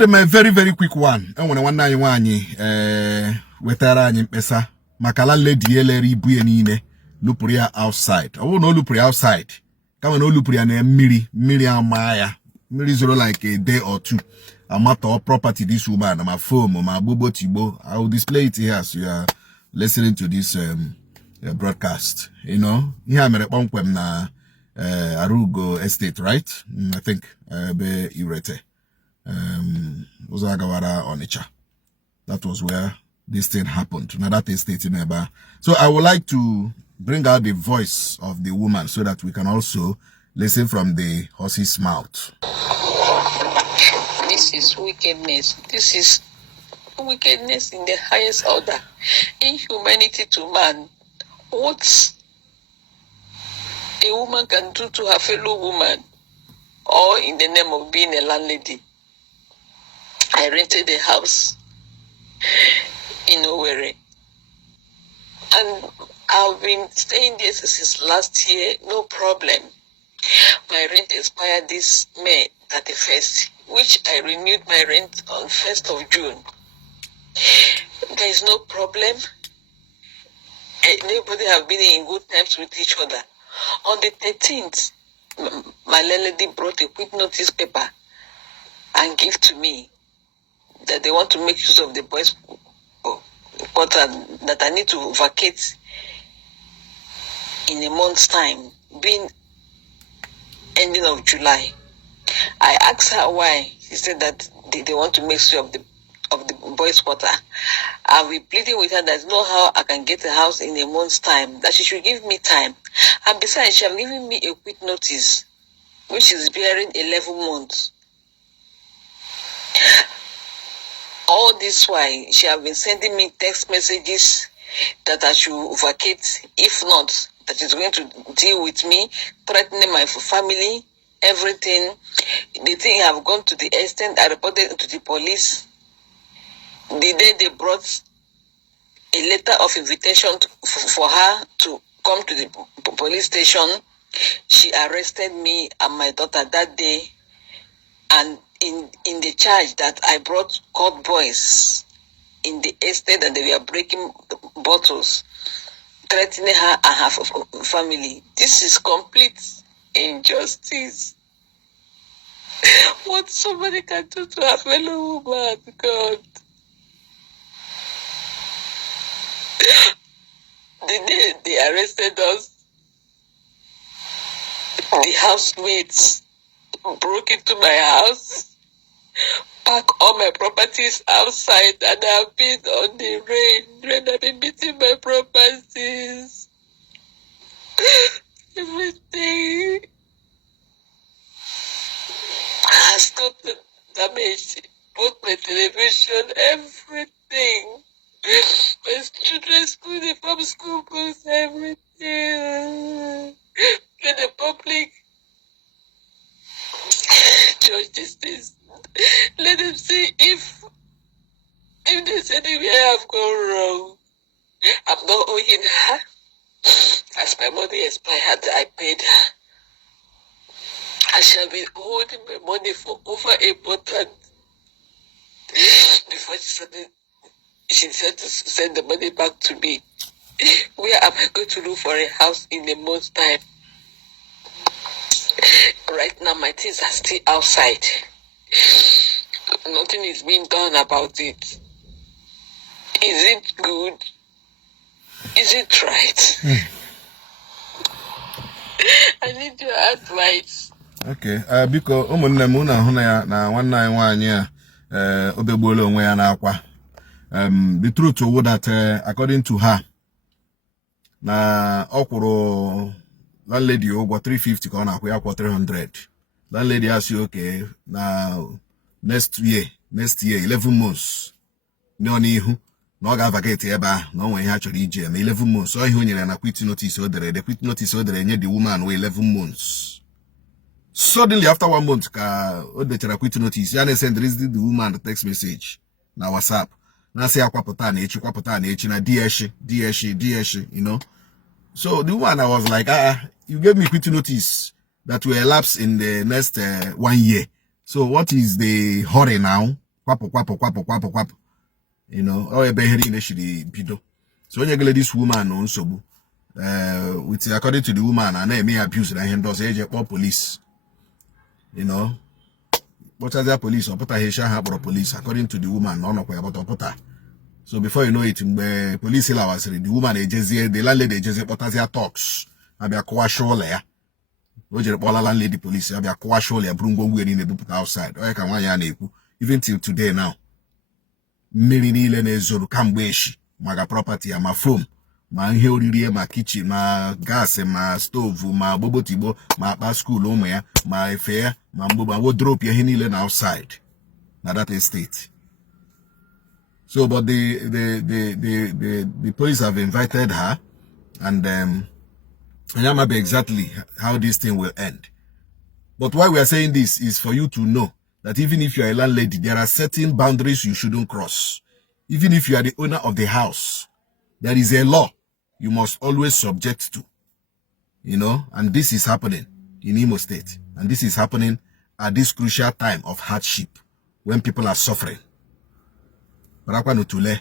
I'm a very, very quick one. I want one night wetara any pesa. Makala lady eleri buenine. Lupuria outside. I won't know Lupuria outside. Come on, Lupuria Miriam Maya. Miri like a day or two. I'm at all property this woman. I'm a phone, my bobo tibo. I will display it here as you are listening to this broadcast. You know, here I'm at one na Arugo estate, right? I think be Irete. Uzagawara Onitsha. That was where this thing happened. Now that estate in Eba. So I would like to bring out the voice of the woman so that we can also listen from the horse's mouth. This is wickedness. This is wickedness in the highest order. Inhumanity to man. What a woman can do to her fellow woman, or in the name of being a landlady. I rented a house in Owerri, and I've been staying there since last year, no problem. My rent expired this May 31st, which I renewed my rent on 1st of June. There is no problem. Nobody have been in good times with each other. On the 13th, my landlady brought a quick notice paper and gave to me that they want to make use of the boys' quarter, that I need to vacate in a month's time, being ending of July. I asked her why. She said that they want to make use of the boys' quarter. I've been pleading with her that there's no how I can get a house in a month's time, that she should give me time. And besides, she has given me a quick notice, which is bearing 11 months. All this while, she has been sending me text messages that I should vacate. If not, that she's going to deal with me, threatening my family, everything. The thing have gone to the extent I reported to the police. The day they brought a letter of invitation for her to come to the police station, she arrested me and my daughter that day, and in the charge that I brought court boys in the estate and they were breaking bottles, threatening her and her family. This is complete injustice. What somebody can do to a fellow woman, God. The day they arrested us, the housemates broke into my house, packed all my properties outside, and I've been on the rain. I've been beating my properties. Everything has gotten damaged. Both my television, everything. My children's school, uniform, school books, everything. And the public judge this things. Let them see if there's anywhere I've gone wrong. I'm not owing her. As my money expired, I paid her. I shall be holding my money for over a month before she said to send the money back to me. Where am I going to look for a house in a month's time? Right now, my things are still outside. Nothing is being done about it. Is it good? Is it right? I need your advice. Okay. Because ụmụnne m unu ahụ na ya na nwanne anyị nwaanyị a obegbuola onwe ya n'akwa. The truth was that according to her, na ọkwụrụ landlady ụgwọ 350 ka ọ na-akwụ ya kwụ 300. Landlady asị okay na next year 11 months nọ n'ihu na ọ ga-vacate ebe ahụ na ọ nwere ihe a chọrọ iji eme 11 months. Ọ ihe o nyere na quit notice o dere. The quit notice o dere nye the woman wey 11 months. Suddenly after 1 month ka o dechara quit notice ya na-send the woman the text message na WhatsApp na say akwapụta na echi na DSH, you know. So the woman, I was like, you gave me quit notice that will elapse in the next 1 year. So what is the hurry now kwapo. You know, or ebe here in she bido. So when you get this woman on sobu, with according to the woman, and may abuse and him does age police. You know, what are the police or put a Hesha police according to the woman, no about. So before you know it, police was the woman agency, the landlady agency, but as talks, I be a quashole. Landlady police, I be a quashole, a brungo in the put outside. Or I can even till today now. Many zoro kamweshi, maga property, my phone, my hill, my kitchen, my gas, my stove, my bobotibo, my school, my fare, my wardrobe, your hinny outside. Now that estate. So, but the police have invited her, and I don't know exactly how this thing will end. But why we are saying this is for you to know that even if you are a landlady, there are certain boundaries you shouldn't cross. Even if you are the owner of the house, there is a law you must always subject to. You know, and this is happening in Imo State, and this is happening at this crucial time of hardship when people are suffering. Barakwa Nutule.